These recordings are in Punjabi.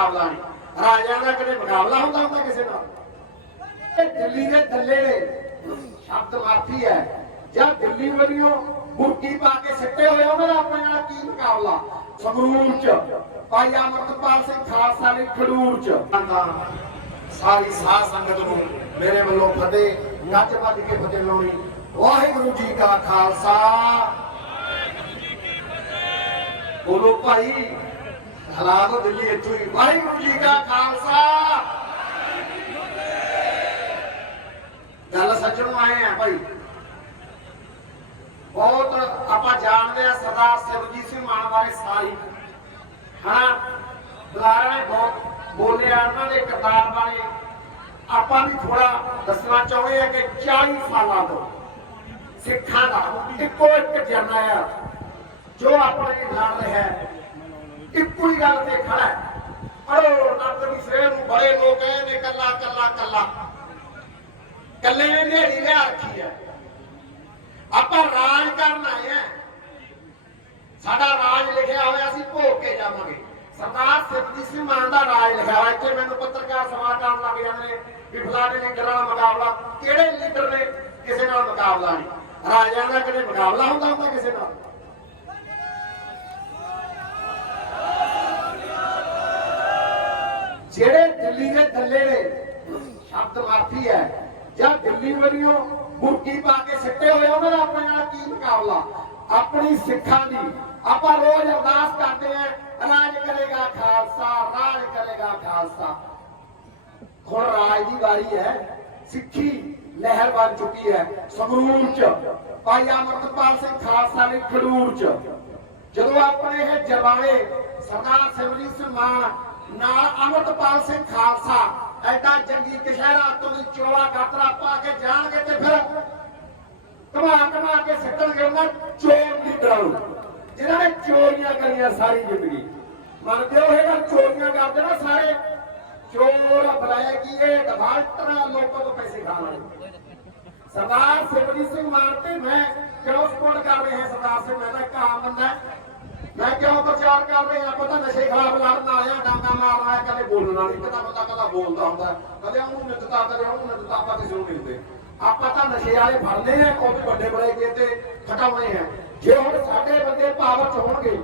ਮੁਕਾਬਲਾ ਨਹੀਂ। ਰਾਜਿਆਂ ਦਾ ਕਿਤੇ ਮੁਕਾਬਲਾ ਹੁੰਦਾ ਹੁੰਦਾ ਕਿਸੇ ਨਾਲ? ਇਹ ਦਿੱਲੀ ਦੇ ਥੱਲੇ ਸ਼ਬਦ ਮਾਫੀ ਹੈ। ਜਾਂ ਦਿੱਲੀ ਵਲੀਓ ਬੁਰਕੀ ਪਾ ਕੇ ਸਿੱਟੇ ਹੋਏ ਉਹਨਾਂ ਦਾ ਆਪਣੇ ਨਾਲ ਕੀ ਮੁਕਾਬਲਾ? ਸੰਗਰੂਰ ਚ ਭਾਈ ਅਮਰਤਪਾਲ ਸਿੰਘ ਖਾਲਸਾ ਨੇ ਖਡੂਰ ਚ। ਸਾਰੀ ਸਾਧ ਸੰਗਤ ਨੂੰ ਮੇਰੇ ਵੱਲੋਂ ਫਤਿਹ ਗੱਜ ਵੱਜ ਕੇ ਫਤਿਹ ਲਾਉਣੀ। ਵਾਹਿਗੁਰੂ ਜੀ ਕਾ ਖਾਲਸਾ। ਬੋਲੋ ਭਾਈ ਹਾਲਾਤ ਦਿੱਲੀ ਇੱਥੋਂ ਹੀ। ਵਾਹਿਗੁਰੂ ਜੀ ਕਾ ਖਾਲਸਾ। ਗੱਲ ਸੱਚਣੋਂ ਆਏ ਆ ਭਾਈ। ਬਹੁਤ ਆਪਾਂ ਜਾਣਦੇ ਆ ਸਰਦਾਰ ਸਿਮਰਜੀਤ ਸਿੰਘ ਮਾਨ ਬਾਰੇ ਸਾਰੀ। ਹਾਂ ਬੁਲਾਰਾ ਨੇ ਬਹੁਤ ਬੋਲਿਆ, ਉਹਨਾਂ ਦੇ ਕਿਰਦਾਰ ਬਾਰੇ। ਆਪਾਂ ਵੀ ਥੋੜਾ ਦੱਸਣਾ ਚਾਹੁੰਦੇ ਆ ਕਿ 40 ਸਾਲਾਂ ਤੋਂ ਸਿੱਖਾਂ ਦਾ ਇੱਕੋ ਇੱਕ ਜਨਾ ਆ, ਜੋ ਆਪਣੇ ਨਾਲ ਰਿਹਾ ਹੈ। ਇੱਕੋ ਹੀ ਗੱਲ ਤੇ ਖੜਾ ਹੈ। ਅਰੋ ਨੱਕ ਦੀ ਸੇਰ ਨੂੰ ਬੜੇ ਲੋਕ ਕਹਿੰਦੇ ਨੇ, ਕੱਲਾ ਕੱਲਾ ਕੱਲਾ। ਕੱਲੇ ਨੇ ਨੇੜੀ ਲਿਆ ਰੱਖੀ ਹੈ। ਆਪਾਂ ਰਾਜ ਕਰਨ ਆਏ ਆ ਸਾਡਾ ਰਾਜ ਲਿਖਿਆ ਹੋਇਆ ਸੀ, ਭੋਗ ਕੇ ਜਾਵਾਂਗੇ। ਸਰਦਾਰ ਸਿੱਧੀ ਸਿੰਘ ਮਾਨ ਦਾ ਰਾਜ ਲਿਖਿਆ ਹੋਇਆ, ਇੱਥੇ ਮੈਨੂੰ ਪੱਤਰਕਾਰ ਸਵਾਲ ਕਰਨ ਲੱਗ ਜਾਂਦੇ ਨੇ ਵੀ ਫਲਾਣੇ ਲੀਡਰਾਂ ਨਾਲ ਮੁਕਾਬਲਾ। ਕਿਹੜੇ ਲੀਡਰ ਨੇ? ਕਿਸੇ ਨਾਲ ਮੁਕਾਬਲਾ ਨਹੀਂ। ਰਾਜਿਆਂ ਦਾ ਕਿਤੇ ਮੁਕਾਬਲਾ ਹੁੰਦਾ ਹੁੰਦਾ ਕਿਸੇ ਨਾਲ? ਜਿਹੜੇ ਦਿੱਲੀ ਦੇ ਥੱਲੇ ਨੇ, ਸ਼ਬਦ ਮਾਫੀ ਹੈ। ਜਾਂ ਦਿੱਲੀ ਵਲੀਓ ਬੁਰਕੀ ਪਾ ਕੇ ਸਿੱਟੇ ਹੋਏ, ਉਹਨਾਂ ਦਾ ਆਪਣੇ ਨਾਲ ਕੀ ਮੁਕਾਬਲਾ? ਆਪਣੀ ਸਿੱਖਾਂ ਦੀ। ਆਪਾਂ ਰੋਜ਼ ਅਰਦਾਸ ਕਰਦੇ ਆਂ ਰਾਜ ਕਰੇਗਾ ਖਾਲਸਾ, ਰਾਜ ਕਰੇਗਾ ਖਾਲਸਾ। ਹੁਣ ਰਾਜ ਦੀ ਵਾਰੀ ਹੈ। ਸਿੱਖੀ ਲਹਿਰ ਬਣ ਚੁੱਕੀ ਹੈ। ਸੰਗਰੂਰ ਚ, ਭਾਈ ਅਮਰਤਪਾਲ ਸਿੰਘ ਖਾਲਸਾ ਨੇ ਖਡੂਰ ਚ। ਜਦੋਂ ਆਪਣੇ ਇਹ ਜਵਾਨੇ ਸਰਦਾਰ ਸਿਵਜੀਤ ਸਿੰਘ ਮਾਨ ਨਾਲ ਅਮਰਤਪਾਲ ਸਿੰਘ ਖਾਲਸਾ, ਐਡਾ ਜੰਗੀ ਕਿਸ਼ਹਿਰਾ ਤੋਂ ਚੋਲਾ ਗਾਤਰਾ ਪਾ ਕੇ ਜਾਣਗੇ ਤੇ ਫਿਰ ਕਮਾ ਕਮਾ ਕੇ ਸਿੱਟਣਗੇ ਉਹਨਾਂ ਚੋਰ ਲੀਡਰਾਂ ਨੂੰ। ਜਿਨ੍ਹਾਂ ਨੇ ਚੋਰੀਆਂ ਕਰੀਆਂ ਸਾਰੀ ਜ਼ਿੰਦਗੀ। ਮੰਨਦੇ ਹੋ ਇਹ ਚੋਰੀਆਂ ਕਰਦੇ ਨਾ ਸਾਰੇ? ਚੋਰ ਬੁਲਾਇਆ ਕੀ ਇਹ? ਡਿਫਾਲਟਰਾਂ ਲੋਕਾਂ ਤੋਂ ਪੈਸੇ ਖਾਣ ਵਾਲੇ ਸਰਦਾਰ ਸਿਮਰਜੀਤ ਸਿੰਘ ਮਾਨ ਤੇ ਮੈਂ ਕਿਉਂ ਸਪੋਰਟ ਕਰ ਰਹੇ ਹਾਂ, ਸਰਦਾਰ ਸਿੰਘ, ਮੈਂ ਤਾਂ ਇੱਕ ਆਮ ਬੰਦਾ। ਮੈਂ ਕਿਉਂ ਪ੍ਰਚਾਰ ਕਰ ਰਹੇ? ਹਾਂ ਪਤਾ ਨਸ਼ੇ ਖਿਲਾਫ ਲੜਨ ਆਇਆ ਡਾਂਗਾ ਮਾਰਨ ਆਇਆ ਕਦੇ ਬੋਲਣਾ ਨਹੀਂ ਕਦਾ ਪਤਾ ਕਦਾ ਬੋਲਦਾ ਹੁੰਦਾ, ਕਦੇ ਉਹਨੂੰ ਨਿੰਦਤਾ, ਕਦੇ ਉਹਨੂੰ ਨਿੰਦਤਾ, ਆਪਾਂ ਕਿਸੇ ਨੂੰ ਨਹੀਂ ਆਪਾਂ ਤਾਂ ਨਸ਼ੇ ਵਾਲੇ ਫੜਨੇ ਆ, ਉਹ ਵੱਡੇ ਬੜੇ ਕੇ ਤੇ ਖਟਾਉਣੇ ਆ। ਜੇ ਹੁਣ ਸਾਡੇ ਬੰਦੇ ਪਾਵਰ ਚ ਹੋਣਗੇ,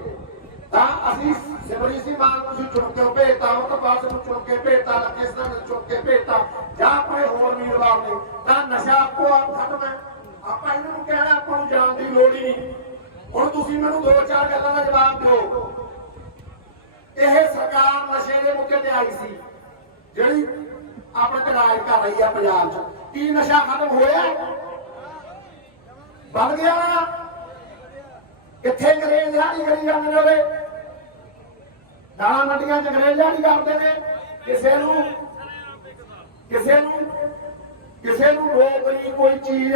ਤਾਂ ਅਸੀਂ ਸਿਮਰਜੀਤ ਸਿੰਘ ਮਾਨ ਤੁਸੀਂ ਚੁਣ ਕੇ ਭੇਜਤਾ ਉਹ ਤਾਂ ਬਾਅਦ ਨੂੰ ਚੁਣ ਕੇ ਭੇਜਤਾ ਲੱਗੇ ਸਿੰਘ ਚੁਣ ਕੇ ਭੇਜਤਾ, ਜਾਂ ਆਪਣੇ ਹੋਰ ਵੀਰਵਾਰ ਨੇ, ਤਾਂ ਨਸ਼ਾ ਆਪੋ ਆਪ ਖਤਮ ਹੈ। ਆਪਾਂ ਇਹਨਾਂ ਨੂੰ ਕਹਿਣਾ ਆਪਾਂ ਨੂੰ ਜਾਣ ਦੀ ਲੋੜ ਹੀ ਨਹੀਂ। ਹੁਣ ਤੁਸੀਂ ਮੈਨੂੰ ਦੋ ਚਾਰ ਗੱਲਾਂ ਦਾ ਜਵਾਬ ਦਿਓ। ਇਹ ਸਰਕਾਰ ਨਸ਼ੇ ਦੇ ਮੁੱਦੇ ਤੇ ਆਈ ਸੀ, ਜਿਹੜੀ ਆਪਣੇ ਤੇ ਰਾਜ ਕਰ ਰਹੀ ਆ ਪੰਜਾਬ 'ਚ। ਕੀ ਨਸ਼ਾ ਖਤਮ ਹੋਇਆ? ਵੱਧ ਗਿਆ ਨਾ? ਕਿੱਥੇ ਅੰਗਰੇਜ਼ ਦਿਹਾੜੀ ਕਰੀ ਜਾਂਦੇ ਨੇ ਉਹਦੇ। ਦਾਣਾ ਮੰਡੀਆਂ 'ਚ ਅੰਗਰੇਜ਼ ਦਿਹਾੜੀ ਕਰਦੇ ਨੇ। ਕਿਸੇ ਨੂੰ ਕਿਸੇ ਨੂੰ ਕਿਸੇ ਨੂੰ ਰੋਕ ਨਹੀਂ ਕੋਈ ਚੀਜ਼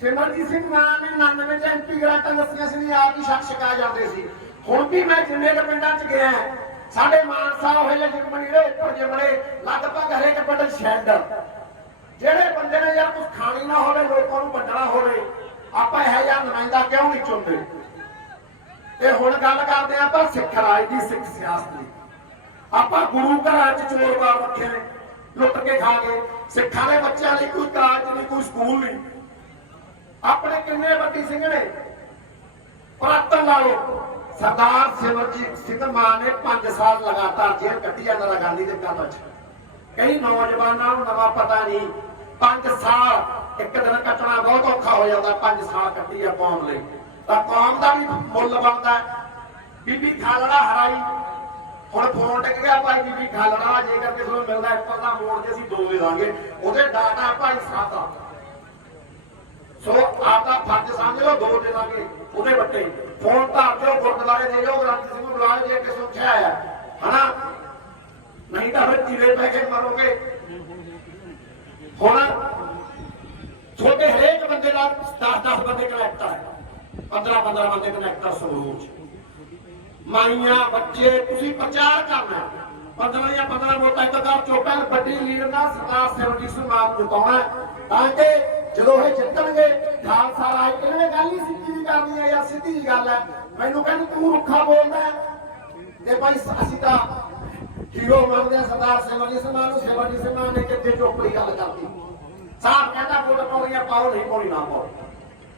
ਸਿਮਰਜੀਤ ਸਿੰਘ ਮਾਨ ਨੇ 99 ਚ ਐਮਪੀ ਗ੍ਰਾਂਟਾਂ ਦੱਸੀਆਂ ਸੀ ਵੀ ਆਪ ਹੀ ਸ਼ੱਕ ਸ਼ਕਾ ਜਾਂਦੇ ਸੀ। ਹੁਣ ਵੀ ਮੈਂ ਜਿੰਨੇ ਕੁ ਪਿੰਡਾਂ ਚ ਗਿਆ ਸਾਡੇ ਮਾਨਸਾ ਹੋਏ ਜਿਗਮਣੀ ਦੇ ਉੱਪਰ ਜਿਮਣੇ ਲਗਭਗ ਹਰੇਕ ਪਿੰਡ ਸ਼ੈੱਡ ਜਿਹੜੇ ਬੰਦੇ ਨੇ ਯਾਰ ਕੁਝ ਖਾਣੀ ਨਾ ਹੋਵੇ, ਲੋਕਾਂ ਨੂੰ ਵੰਡਣਾ ਹੋਵੇ, ਆਪਾਂ ਇਹ ਜਿਹਾ ਨੁਮਾਇੰਦਾ ਕਿਉਂ ਨਹੀਂ ਚੁਣਦੇ? ਤੇ ਹੁਣ ਗੱਲ ਕਰਦੇ ਹਾਂ ਆਪਾਂ ਸਿੱਖ ਰਾਜ ਦੀ, ਸਿੱਖ ਸਿਆਸਤ ਦੀ। ਆਪਾਂ ਗੁਰੂ ਘਰਾਂ ਚ ਚੋਰ ਬਾਰ ਰੱਖੇ ਨੇ, ਲੁੱਟ ਕੇ ਖਾ ਗਏ। ਸਿੱਖਾਂ ਦੇ ਬੱਚਿਆਂ ਲਈ ਕੋਈ ਕਾਲਜ ਨਹੀਂ, ਕੋਈ ਸਕੂਲ ਨਹੀਂ। ਆਪਣੇ ਕਿੰਨੇ ਵੱਡੀ ਸਿੰਘ ਨੇ? ਪ੍ਰਾਤਨ ਲਾ ਸਰਦਾਰ ਸਿਮਰਜੀਤ ਸਿੰਘ ਮਾਨ ਨੇ 5 ਸਾਲ ਲਗਾਤਾਰ ਜੇਲ੍ਹ ਕੱਟੀ ਆ ਇੰਦਰਾ ਗਾਂਧੀ ਦੇ ਕੰਮ 'ਚ ਕਈ ਨੌਜਵਾਨਾਂ ਨੂੰ ਨਵਾਂ ਪਤਾ ਨਹੀਂ 5 ਸਾਲ, ਇੱਕ ਦਿਨ ਕੱਟਣਾ ਬਹੁਤ ਔਖਾ ਹੋ ਜਾਂਦਾ 5 ਸਾਲ ਕੱਟੀ ਆ ਕੌਮ ਲਈ। ਤਾਂ ਕੌਮ ਦਾ ਵੀ ਮੁੱਲ ਬਣਦਾ ਬੀਬੀ ਖਾਲੜਾ ਹਰਾਈ, ਹੁਣ ਫੋਨ ਟਿਕ ਗਿਆ ਭਾਈ ਬੀਬੀ ਖਾਲੜਾ, ਜੇਕਰ ਕਿਸੇ ਨੂੰ ਮਿਲਦਾ ਇੱਕ ਦਾ ਮੋੜ ਕੇ ਅਸੀਂ ਦੋ ਦੇ ਦਾਂਗੇ। ਉਹਦੇ ਡਾਟਾ ਭਾਈ ਸਾਦਾ। ਸੋ ਆਪਦਾ ਫਰਜ਼ ਸਮਝ ਲਓ, ਦੋ ਦੇ ਦਾਂਗੇ ਉਹਦੇ ਵੱਟੇ ਫੋਨ ਧਾਰ ਦਿਓ, ਗੁਰਦੁਆਰੇ ਦੇ ਜਾਓ, ਗ੍ਰੰਥ ਸਿੰਘ ਨੂੰ ਜੇ ਕਿਸੇ ਨੂੰ ਕਿਹਾ ਹਨਾ? ਨਹੀਂ ਤਾਂ ਫਿਰ ਚੀਰੇ ਪੈ ਕੇ ਮਰੋਗੇ। ਹੁਣ ਛੋਟੇ ਹਰੇਕ ਬੰਦੇ ਦਾ 10 10 ਬੰਦੇ ਕਨੈਕਟਰ ਹੈ 15 15 ਬੰਦੇ ਕਨੈਕਟਰ ਸੰਗਰੂਰ ਚ। ਮਾਈਆਂ, ਬੱਚੇ, ਤੁਸੀਂ ਪ੍ਰਚਾਰ ਕਰਨਾ। 15 ਜਾਂ 15 ਵੋਟਾਂ ਇੱਕ ਕਰ ਚੋਪਾਂ ਵੱਡੀ ਲੀਡਰ ਦਾ ਸਰਦਾਰ ਸਿਮਰਜੀਤ ਸਿੰਘ ਮਾਨ ਨੂੰ ਜਿਤਾਉਣਾ ਤਾਂ ਕਿ ਜਦੋਂ ਇਹ ਜਿੱਤਣਗੇ, ਖਾਲਸਾ ਰਾਜ, ਇਹਨਾਂ ਨੇ ਗੱਲ ਹੀ ਸਿੱਧੀ ਦੀ ਕਰਨੀ ਹੈ ਜਾਂ ਸਿੱਧੀ ਜੀ ਗੱਲ ਹੈ। ਮੈਨੂੰ ਕਹਿੰਦੇ ਤੂੰ ਰੁੱਖਾ ਬੋਲਦਾ ਤੇ ਭਾਈ ਅਸੀਂ ਤਾਂ ਹੀਰੋ ਮੰਨਦੇ ਸਰਦਾਰ ਸਿਮਰਜੀਤ ਸਿੰਘ ਨੂੰ ਸਿਮਰਜੀਤ ਸਿੰਘ ਨੇ ਕਿੱਥੇ ਚੋਪੜੀ ਗੱਲ ਕਰਤੀ। ਸਾਹਬ ਕਹਿੰਦਾ ਵੋਟ ਪਾਉਣੀਆਂ ਪਾਓ, ਨਹੀਂ ਪਾਉਣੀ ਨਾ ਪਾਓ।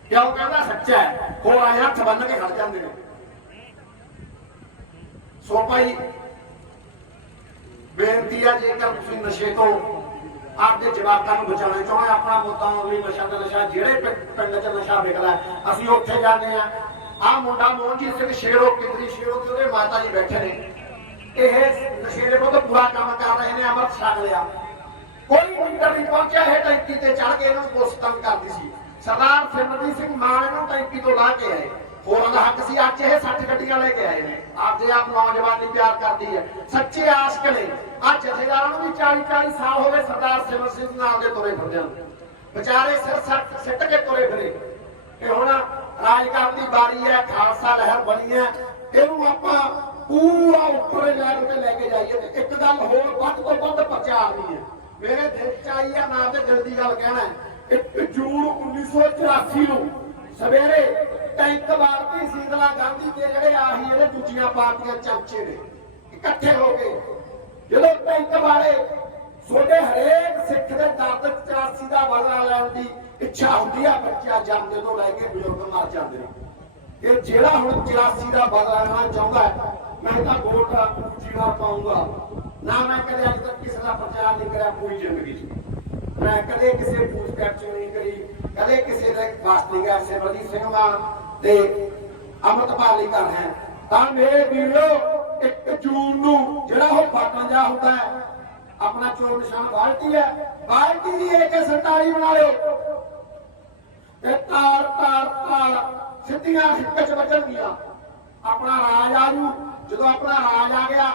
ਕਿਉਂ ਕਹਿੰਦਾ? ਸੱਚਾ ਹੈ। ਹੋਰ ਆਏ ਹੱਥ ਬੰਨ ਕੇ ਖੜ ਜਾਂਦੇ ਨੇ। ਸੋ ਭਾਈ, ਬੇਨਤੀ ਹੈ ਜੇਕਰ ਤੁਸੀਂ ਨਸ਼ੇ ਤੋਂ ਆਪਦੇ ਜਵਾਕਾਂ ਨੂੰ ਬਚਾਉਣਾ ਚਾਹੁੰਦੇ ਹੋ, ਆਪਣਾ ਮੁੱਦਾ ਹੋਵੇ ਨਸ਼ਾ ਦਾ ਨਸ਼ਾ ਜਿਹੜੇ ਪਿੰਡ 'ਚ ਨਸ਼ਾ ਵਿਕਦਾ ਅਸੀਂ ਉੱਥੇ ਜਾਂਦੇ ਆ ਆ ਮੁੰਡਾ ਮੋਹਨਜੀਤ ਸਿੰਘ ਸ਼ੇਰੋ ਕਿੰਦਰੀ ਸ਼ੇਰੋ ਤੇ ਉਹਦੇ ਮਾਤਾ ਜੀ ਬੈਠੇ ਨੇ। ਇਹ ਨਸ਼ੇ ਦੇ ਵਿਰੁੱਧ ਪੂਰਾ ਕੰਮ ਕਰ ਰਹੇ ਨੇ ਅਮਰ ਛਕ ਲਿਆ। ਕੋਈ ਲੀਡਰ ਨਹੀਂ ਪਹੁੰਚਿਆ ਹੈ ਟੈਂਕੀ ਤੇ ਚੜ ਕੇ ਇਹਨਾਂ ਨੂੰ ਪੁਲਿਸ ਤੰਗ ਕਰਦੀ ਸੀ। ਸਰਦਾਰ ਸਿਮਰਜੀਤ ਸਿੰਘ ਮਾਨ ਇਹਨੂੰ ਟੈਂਕੀ ਤੋਂ ਲਾ ਕੇ ਆਏ। ਹੋਰਾਂ ਦਾ ਹੱਕ ਸੀ ਅੱਜ ਇਹ 60 ਗੱਡੀਆਂ ਲੈ ਕੇ ਆਏ ਨੇ। ਆਪਦੇ ਆਪ ਨੌਜਵਾਨ ਨੌਜਵਾਨੀ ਪਿਆਰ ਕਰਦੀ ਹੈ। ਸੱਚੇ ਆਸ਼ਕ ਨੇ। ਅੱਜ ਜਥੇਦਾਰਾਂ 40 40 ਸਾਲ ਹੋ ਗਏ ਸਰਦਾਰ ਸਿਮਰ ਸਿੰਘ ਨਾਲ ਦੇ ਤੁਰੇ ਫਿਰਦੇ ਹਨ ਵਿਚਾਰੇ ਸਿਰ ਸੱਟ, ਸਿੱਟ ਕੇ ਤੁਰੇ ਫਿਰੇ। ਇਹ ਹੁਣ ਰਾਜ ਕਰਨ ਦੀ ਵਾਰੀ ਹੈ, ਖਾਲਸਾ ਲਹਿਰ ਬਣੀ ਹੈ। ਇਹਨੂੰ ਆਪਾਂ ਪੂਰਾ ਉੱਪਰ ਲੈਵਲ ਤੇ ਲੈ ਕੇ ਜਾਈਏ ਤੇ ਇੱਕ ਗੱਲ ਹੋਰ ਵੱਧ ਤੋਂ ਵੱਧ ਪ੍ਰਚਾਰਨੀ ਹੈ ਮੇਰੇ ਦਿਲ ਚ ਆਈ ਆ, ਮੈਂ ਤੇ ਦਿਲ ਦੀ ਗੱਲ ਕਹਿਣਾ ਹੈ। 1 ਜੂਨ 1984 ਨੂੰ ਸਵੇਰੇ ਟੈਂਕ ਭਾਰਤੀ ਸੀਦਲਾ ਗਾਂਧੀ ਤੇ ਜਿਹੜੇ ਆਹੀ ਇਹਦੇ ਦੂਜੀਆਂ ਪਾਰਟੀਆਂ ਚਮਚੇ ਨੇ ਇਕੱਠੇ ਹੋ ਕੇ ਜਦੋਂ ਟੈਂਕ ਵਾਲੇ ਛੋਟੇ ਹਰੇਕ ਸਿੱਖ ਦੇ ਦਰਦ 84 ਦਾ ਬਦਲਾ ਲੈਣ ਦੀ ਇੱਛਾ ਹੁੰਦੀ ਆ, ਬੱਚਾ ਜੰਮਦੇ ਤੋਂ ਲੈ ਕੇ ਬਜ਼ੁਰਗ ਮਰ ਜਾਂਦੇ ਨੇ। ਇਹ ਜਿਹੜਾ ਹੁਣ 84 ਦਾ ਬਦਲਾ ਲੈਣਾ ਚਾਹੁੰਦਾ ਹੈ, ਮੈਂ ਤਾਂ ਵੋਟ ਜੀਵਾ ਪਾਉਂਗਾ ਨਾ ਮੈਂ ਕਦੇ ਅੱਜ ਤੱਕ ਕਿਸੇ ਦਾ ਪ੍ਰਚਾਰ ਨਹੀਂ ਕਰਿਆ ਪੂਰੀ ਜ਼ਿੰਦਗੀ 'ਚ ਮੈਂ ਕਦੇ ਕਿਸੇ ਫੂਡ ਚ ਨਹੀਂ ਕਰੀ, ਕਦੇ ਕਿਸੇ ਦੇ ਵਾਸਤੇ ਗਿਆ ਸਿਮਰਜੀਤ ਸਿੰਘ ਮਾਨ ਤੇ ਅਮਰਤਪਾਲ ਲਈ ਕਰ ਰਿਹਾ ਤਾਂ ਮੇਰੇ ਵੀਰੋ 1 ਜੂਨ ਨੂੰ ਜਿਹੜਾ ਉਹ ਬਾਟਾ ਜਾ ਹੁੰਦਾ ਹੈ, ਆਪਣਾ ਚੋਣ ਨਿਸ਼ਾਨ ਬਾਲਟੀ ਹੈ। ਬਾਲਟੀ ਦੀ ਇੱਕ ਸਰਕਾਰੀ ਬਣਾ ਲਿਓ। ਤੇ ਤਾਰ ਤਾਰ ਤਾਰ ਸਿੱਧੀਆਂ ਹਿੱਕ ਚ ਵੱਜਣਗੀਆਂ। ਆਪਣਾ ਰਾਜ ਆ ਜੂ। ਜਦੋਂ ਆਪਣਾ ਰਾਜ ਆ ਗਿਆ,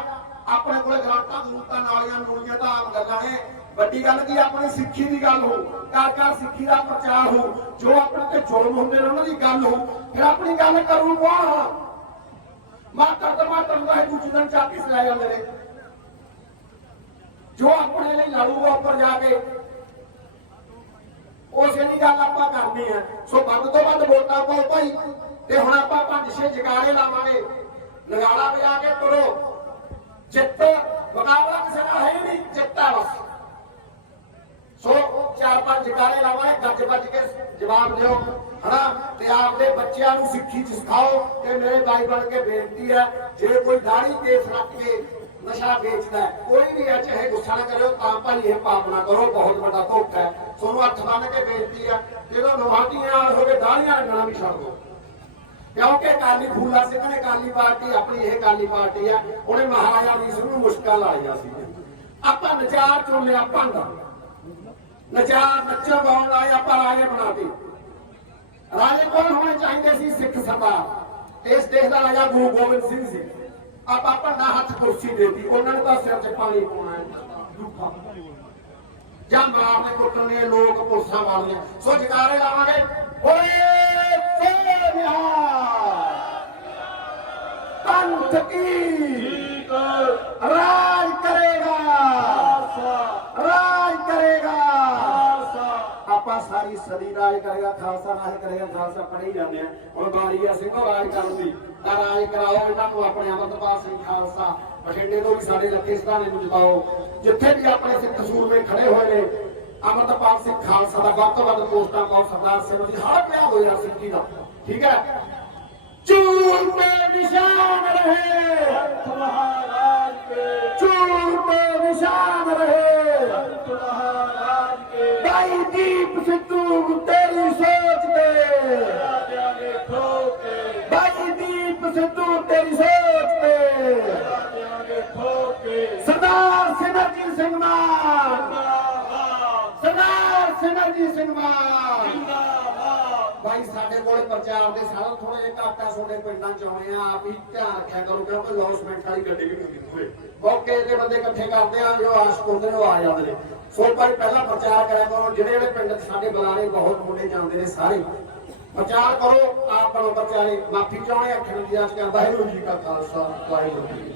ਆਪਣੇ ਕੋਲੇ ਗ੍ਰਾਂਟਾਂ ਗਰੂਟਾਂ ਨਾਲੀਆਂ, ਨੂਲੀਆਂ ਤਾਂ ਆਮ ਗੱਲਾਂ ਨੇ। ਵੱਡੀ ਗੱਲ ਕੀ ਆਪਣੀ ਸਿੱਖੀ ਦੀ ਗੱਲ ਹੋ। ਘਰ ਘਰ ਸਿੱਖੀ ਦਾ ਪ੍ਰਚਾਰ ਹੋ। ਜੋ ਆਪਣੇ ਤੇ ਜ਼ੁਲਮ ਹੁੰਦੇ ਨੇ, ਉਹਨਾਂ ਦੀ ਗੱਲ ਹੋ। ਫਿਰ ਆਪਣੀ ਗੱਲ ਕਰੂ ਕੌਣ ਮਾਤਰ ਟਮਾਟਰ ਦਾ ਹੈ ਦੂਜੀ ਦਿਨ ਚਾਪੀ ਜੋ ਆਪਣੇ ਲਈ ਲੜੂਗਾ ਉੱਪਰ ਜਾ ਕੇ, ਉਸੇ ਦੀ ਗੱਲ ਆਪਾਂ ਕਰਨੀ ਹੈ। ਸੋ ਵੱਧ ਤੋਂ ਵੱਧ ਵੋਟਾਂ ਪਾਓ ਭਾਈ, ਤੇ ਹੁਣ ਆਪਾਂ ਪੰਜ ਛੇ ਜਗਾੜੇ ਲਾਵਾਂਗੇ। ਨਗਾੜਾ ਵਜਾ ਕੇ ਤੁਰੋ। ਜਿੱਤ ਮੁਕਾਬਲਾ ਕਿਸੇ ਨਾਲ ਹੈ ਨਹੀਂ, ਜਿੱਤਾ ਬਸ। ਸੋ ਚਾਰ ਪੰਜ ਜਗਾੜੇ ਲਾਵਾਂਗੇ ਗੱਜ ਵੱਜ ਕੇ ਜਵਾਬ ਦਿਓ, ਹਨਾ? ਤੇ ਆਪਦੇ ਬੱਚਿਆਂ ਨੂੰ ਸਿੱਖੀ ਚ ਸਿਖਾਓ ਤੇ ਮੇਰੇ ਭਾਈ ਬਣ ਕੇ ਬੇਨਤੀ ਹੈ, ਜੇ ਕੋਈ ਦਾੜੀ ਕੇਸ ਰੱਖ ਕੇ ਨਸ਼ਾ ਵੇਚਦਾ ਕੋਈ ਵੀ ਹੈ ਚਾਹੇ ਗੁੱਸਾ ਨਾ ਕਰਿਓ, ਤਾਂ ਭਾਈ ਇਹ ਪਾਪ ਨਾ ਕਰੋ, ਬਹੁਤ ਵੱਡਾ ਧੋਖਾ ਹੈ। ਤੁਹਾਨੂੰ ਹੱਥ ਬੰਨ ਕੇ ਬੇਨਤੀ ਹੈ, ਜਦੋਂ ਨਵਾਤੀਆਂ ਹੋਵੇ ਦਾੜੀਆਂ ਰੰਗਣਾ ਵੀ ਛੱਡ ਦਿਓ। ਕਿਉਂਕਿ ਕਾਲੀ ਫੂਲਾ ਸਿੰਘ ਨੇ ਕਾਲੀ ਪਾਰਟੀ ਆਪਣੀ ਇਹ ਕਾਲੀ ਪਾਰਟੀ ਆ ਉਹਨੇ ਮਹਾਰਾਜਾ ਵੀ ਨੂੰ ਮੁਸ਼ਕਲ ਲਾਇਆ ਸੀ। ਆਪਾਂ ਨਚਾਰ ਚੁਣ ਲਿਆ ਭੰਡ ਨਚਾਰ ਨੱਚਣ ਗਾਉਣ ਲਾਏ, ਆਪਾਂ ਰਾਜੇ ਬਣਾਤੇ। ਰਾਜੇ ਕੌਣ ਹੋਣੇ ਚਾਹੀਦੇ ਸੀ ਸਿੱਖ ਇਸ ਦੇਸ਼ ਦਾ ਰਾਜਾ ਗੁਰੂ ਗੋਬਿੰਦ ਸਿੰਘ ਸੀ। ਆਪਾਂ ਭੰਡਾ ਹੱਥ ਕੁਰਸੀ ਦੇਤੀ ਉਹਨਾਂ ਨੂੰ ਤਾਂ ਸਿਰ 'ਚ ਪਾਣੀ ਪਾਉਣਾ ਦੁੱਖਾ। ਜਾਂ ਮਾਰਨੇ ਕੁੱਟਣੇ ਲੋਕ ਪੁਲਸਾਂ ਮਾਰਨੀਆਂ ਸੋ ਜਕਾਰੇ ਲਾਵਾਂਗੇ। ਓਏ ਸੋਨੇ ਬਿਹਾਰ ਪੰਥ ਕੀ ਰਾਜ ਕਰੇਗਾ ਰਾਜ ਕਰੇਗਾ ਆਪਾਂ ਸਾਰੀ ਸਦੀ ਰਾਜ ਕਰੇਗਾ ਖਾਲਸਾ ਰਾਜ ਕਰੇਗਾ ਖਾਲਸਾ ਪੜ੍ਹੀ ਜਾਂਦੇ ਆ। ਹੁਣ ਬਾਰੀ ਆ ਸਿੰਘ ਰਾਜ ਕਰਨ ਦੀ ਤਾਂ ਰਾਜ ਕਰਾਓ ਇਹਨਾਂ ਨੂੰ ਆਪਣੇ ਅੰਮ੍ਰਿਤਪਾਲ ਸਿੰਘ ਖਾਲਸਾ ਬਠਿੰਡੇ ਤੋਂ ਵੀ ਸਾਡੇ ਲੱਕੇ ਸਤਾਨੇ ਨੂੰ ਜਿਤਾਓ। ਜਿੱਥੇ ਵੀ ਆਪਣੇ ਸਿੱਖ ਸੂਰਮੇ ਖੜੇ ਹੋਏ ਨੇ ਅੰਮ੍ਰਿਤਪਾਲ ਸਿੰਘ ਖਾਲਸਾ ਦਾ ਵੱਧ ਤੋਂ ਵੱਧ ਪੋਸਟਾਂ ਪਾਓ ਸਰਦਾਰ ਸਿੰਘ ਦੀ ਹਰ ਪਿਆ ਹੋਇਆ ਸਿੱਖੀ ਦਾ। ਠੀਕ ਹੈ? ਚੂਰ ਤੇ ਨਿਸ਼ਾਨ ਰਹੇ। ਸੰਤ ਮਹਾਰਾਜ ਚੂਰ ਤੇ ਨਿਸ਼ਾਨ ਰਹੇ। ਸੰਤ ਮਹਾਰਾਜ ਭਾਈ ਦੀਪ ਸਿੱਧੂ ਤੇਰੀ ਸੋਚ ਤੇ। ਭਾਈ ਦੀਪ ਸਿੱਧੂ ਤੇਰੀ ਸੋਚ ਤੇ। ਸਰਦਾਰ ਸਿਮਰਜੀਤ ਸਿੰਘ ਮਾਨ ਸਰਦਾਰ ਸਿਮਰਜੀਤ ਸਿੰਘ ਮਾਨ ਭਾਈ ਸਾਡੇ ਕੋਲ ਪ੍ਰਚਾਰ ਦੇ ਸਾਰਾ ਥੋੜੇ ਜਿਹਾ ਘਾਟਾ ਤੁਹਾਡੇ ਪਿੰਡਾਂ ਚ ਆਉਣੇ ਆ, ਆਪ ਹੀ ਧਿਆਨ ਰੱਖਿਆ ਕਰੋ ਕਿਉਂਕਿ ਲੌਸਮੈਂਟ ਵਾਲੀ ਗੱਡੀ ਵੀ ਹੁੰਦੀ ਹੋਏ ਮੌਕੇ ਤੇ ਬੰਦੇ ਇਕੱਠੇ ਕਰਦੇ ਆ, ਜੋ ਆਸ਼ ਹੁੰਦੇ ਨੇ ਉਹ ਆ ਜਾਂਦੇ ਨੇ। ਸੋ ਭਾਈ ਪਹਿਲਾਂ ਪ੍ਰਚਾਰ ਕਰਿਆ ਕਰੋ, ਜਿਹੜੇ ਜਿਹੜੇ ਪਿੰਡ 'ਚ ਸਾਡੇ ਬੁਲਾਰੇ ਬਹੁਤ ਮੁੰਡੇ ਜਾਂਦੇ ਨੇ ਸਾਰੇ। ਪ੍ਰਚਾਰ ਕਰੋ, ਆਪ ਕਰੋ ਪ੍ਰਚਾਰੇ। ਮਾਫੀ ਚਾਹੁੰਦੇ ਅੱਖਰ ਦੀ ਆਸ ਕਰਦਾ ਹੈ ਜੀ ਕਾ ਖਾਲਸਾ, ਵਾਹਿਗੁਰੂ ਜੀ